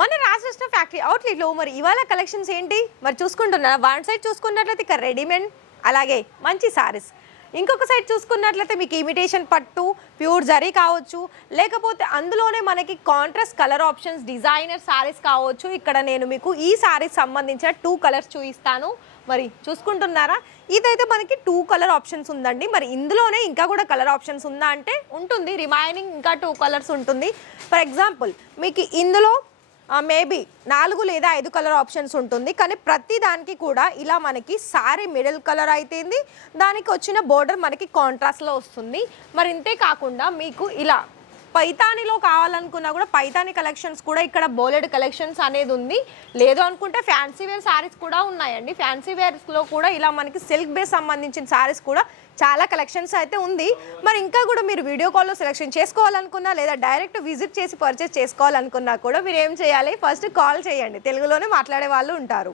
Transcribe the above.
మన రాజకృష్ణ ఫ్యాక్టరీ అవుట్లెట్లో మరి ఇవాళ కలెక్షన్స్ ఏంటి మరి చూసుకుంటున్నా వన్ సైడ్ చూసుకున్నట్లయితే ఇక రెడీమేడ్ అలాగే మంచి సారీస్, ఇంకొక సైడ్ చూసుకున్నట్లయితే మీకు ఇమిటేషన్ పట్టు ప్యూర్ జరీ కావచ్చు, లేకపోతే అందులోనే మనకి contrast colour options designer saris కావచ్చు. ఇక్కడ నేను మీకు ఈ సారీస్ సంబంధించిన 2 కలర్స్ చూపిస్తాను. మరి చూసుకుంటున్నారా, ఇదైతే మనకి 2 కలర్ ఆప్షన్స్ ఉందండి. మరి ఇందులోనే ఇంకా కూడా కలర్ ఆప్షన్స్ ఉందా అంటే ఉంటుంది, రిమైనింగ్ ఇంకా 2 కలర్స్ ఉంటుంది. ఫర్ ఎగ్జాంపుల్ మీకు ఇందులో మేబీ 4 లేదా 5 కలర్ ఆప్షన్స్ ఉంటుంది. కానీ ప్రతి దానికి కూడా ఇలా మనకి సారీ మిడిల్ కలర్ అయితేంది, దానికి వచ్చిన బోర్డర్ మనకి కాంట్రాస్ట్లో వస్తుంది. మరి ఇంతే కాకుండా మీకు ఇలా పైతానిలో కావాలనుకున్నా కూడా పైతాని కలెక్షన్స్ కూడా ఇక్కడ బోలెడ్ కలెక్షన్స్ అనేది ఉంది. లేదు అనుకుంటే ఫ్యాన్సీ వేర్ శారీస్ కూడా ఉన్నాయండి. ఫ్యాన్సీ వేర్స్లో కూడా ఇలా మనకి సిల్క్ బేస్ సంబంధించిన శారీస్ కూడా చాలా కలెక్షన్స్ అయితే ఉంది. మరి ఇంకా కూడా మీరు వీడియో కాల్లో సెలెక్షన్ చేసుకోవాలనుకున్నా లేదా డైరెక్ట్ విజిట్ చేసి పర్చేస్ చేసుకోవాలనుకున్నా కూడా మీరు ఏం చేయాలి, ఫస్ట్ కాల్ చేయండి, తెలుగులోనే మాట్లాడే వాళ్ళు ఉంటారు.